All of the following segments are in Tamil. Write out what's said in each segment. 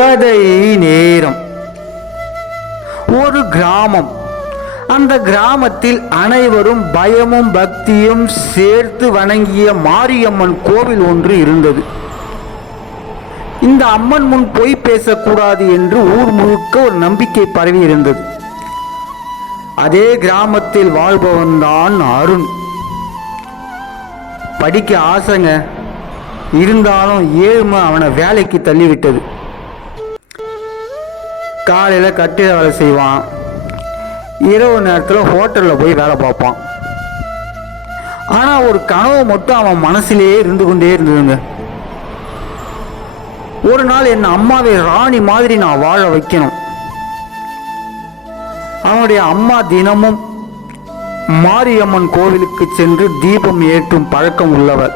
கதை நேரம். ஒரு கிராமம். அந்த கிராமத்தில் அனைவரும் பயமும் பக்தியும் சேர்த்து வணங்கிய மாரியம்மன் கோவில் ஒன்று இருந்தது. இந்த அம்மன் முன் பொய் பேசக்கூடாது என்று ஊர் முழுக்க ஒரு நம்பிக்கை பரவி இருந்தது. அதே கிராமத்தில் வாழ்பவன்தான் அருண். படிக்க ஆசைங்க, இருந்தாலும் ஏழ்மை அவனை வேலைக்கு தள்ளிவிட்டது. காலையில் கட்டிட வேலை செய்வான், இரவு நேரத்தில் ஹோட்டலில் போய் வேலை பார்ப்பான். ஆனால் ஒரு கனவு மட்டும் அவன் மனசிலேயே இருந்து கொண்டே இருந்ததுங்க. ஒரு நாள் என் அம்மாவை ராணி மாதிரி நான் வாழ வைக்கணும். அவனுடைய அம்மா தினமும் மாரியம்மன் கோவிலுக்கு சென்று தீபம் ஏற்றும் பழக்கம் உள்ளவர்.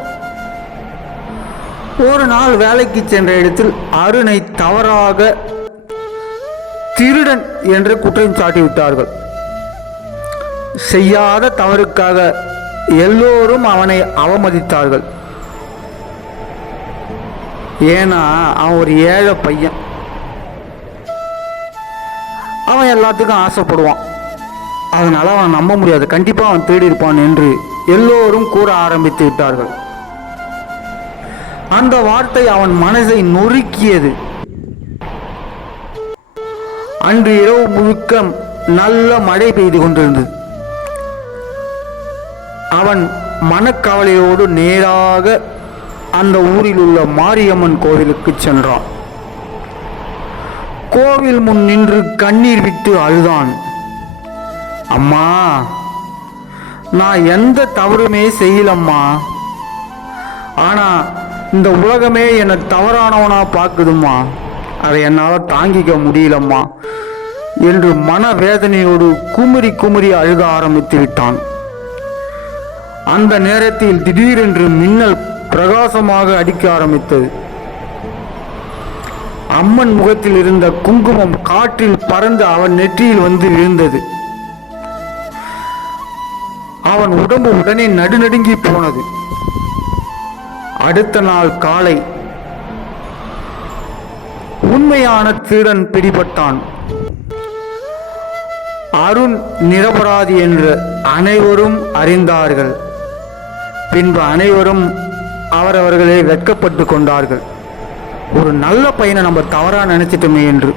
ஒரு நாள் வேலைக்கு சென்ற இடத்தில் அருணை தவறாக திருடன் என்று குற்றம் சாட்டி விட்டார்கள். செய்யாத தவறுக்காக எல்லோரும் அவனை அவமதித்தார்கள். ஏன்னா அவன் ஒரு ஏழை பையன். அவன் எல்லாத்துக்கும் ஆசைப்படுவான். அதனால அவன் நம்ப முடியாது, கண்டிப்பாக அவன் தேடி இருப்பான் என்று எல்லோரும் கூற ஆரம்பித்து விட்டார்கள். அந்த வார்த்தை அவன் மனதை நொறுக்கியது. அன்று இரவு முழுக்க நல்ல மழை பெய்து கொண்டிருந்தது. அவன் மனக்கவலையோடு நேராக அந்த ஊரில் உள்ள மாரியம்மன் கோவிலுக்கு சென்றான். கோவில் முன் நின்று கண்ணீர் விட்டு அழுதான். அம்மா, நான் எந்த தவறுமே செய்யலம்மா. ஆனா இந்த உலகமே என்னை தவறானவனா பார்க்குதும்மா. அதை என்னால் தாங்கிக்க முடியலம்மா என்று மனவேதனையோடு குமுறி குமுறி அழுக ஆரம்பித்து விட்டான். அந்த நேரத்தில் திடீரென்று மின்னல் பிரகாசமாக அடிக்க ஆரம்பித்தது. அம்மன் முகத்தில் இருந்த குங்குமம் காற்றில் பறந்து அவன் நெற்றியில் வந்து விழுந்தது. அவன் உடம்பு உடனே நடுநடுங்கி போனது. அடுத்த நாள் காலை உண்மையான திருடன் பிடிபட்டான். அருண் நிரபராதி என்று அனைவரும் அறிந்தார்கள். பின்பு அனைவரும் அவரவர்களே வெட்கப்பட்டு கொண்டார்கள். ஒரு நல்ல பையனை நம்ம தவறா நினைச்சிட்டோமே என்று.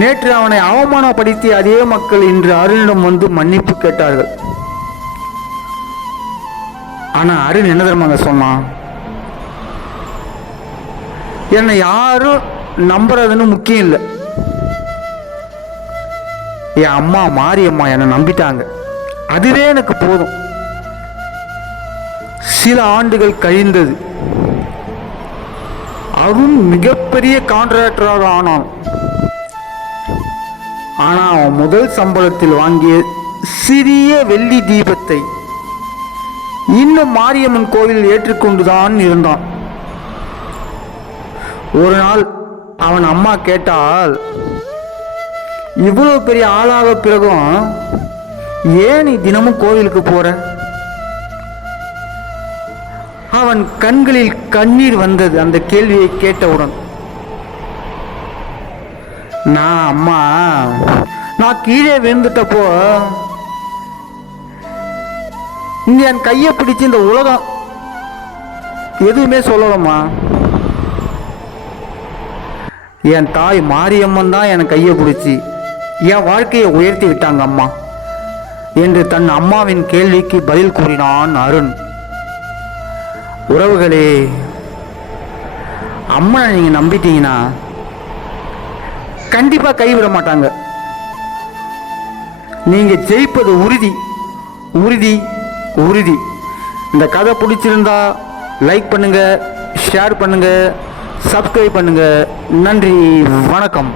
நேற்று அவனை அவமானப்படுத்தி அதே மக்கள் இன்று அருணிடம் வந்து மன்னிப்பு கேட்டார்கள். ஆனா அருண் என்ன தெரியுமாங்க சொன்னான்? என்னை யாரும் நம்புறதுன்னு முக்கியம் இல்லை. என் அம்மா மாரியம்மா என்னை நம்பிட்டாங்க, அதுவே எனக்கு போதும். சில ஆண்டுகள் கழிந்தது. அருண் மிகப்பெரிய கான்ட்ராக்டராக ஆனான். ஆனா அவன் முதல் சம்பளத்தில் வாங்கிய சிறிய வெள்ளி தீபத்தை இன்னும் மாரியம்மன் கோவில் ஏற்றுக்கொண்டுதான் இருந்தான். ஒரு நாள் அவன் அம்மா கேட்டால், இவ்வளவு பெரிய ஆளாக பிறகும் ஏன் நீ தினமும் கோவிலுக்கு போற? அவன் கண்களில் கண்ணீர் வந்தது அந்த கேள்வியை கேட்டவுடன். அம்மா, நான் கீழே விழுந்துட்டப்போ இங்க என் கையை பிடிச்சு இந்த உலகம் எதுவுமே சொல்லலம்மா. என் தாய் மாரியம்மன் தான் என் கையை பிடிச்சி என் வாழ்க்கையை உயர்த்தி விட்டாங்க அம்மா என்று தன் அம்மாவின் கேள்விக்கு பதில் கூறினான் அருண். உறவுகளே, அம்மனை நீங்க நம்பிட்டீங்கன்னா கண்டிப்பா கைவிட மாட்டாங்க. நீங்க ஜெயிப்பது உறுதி, உறுதி, உறுதி. இந்த கதை பிடிச்சிருந்தா லைக் பண்ணுங்க, ஷேர் பண்ணுங்க, சப்ஸ்கிரைப் பண்ணுங்க. நன்றி, வணக்கம்.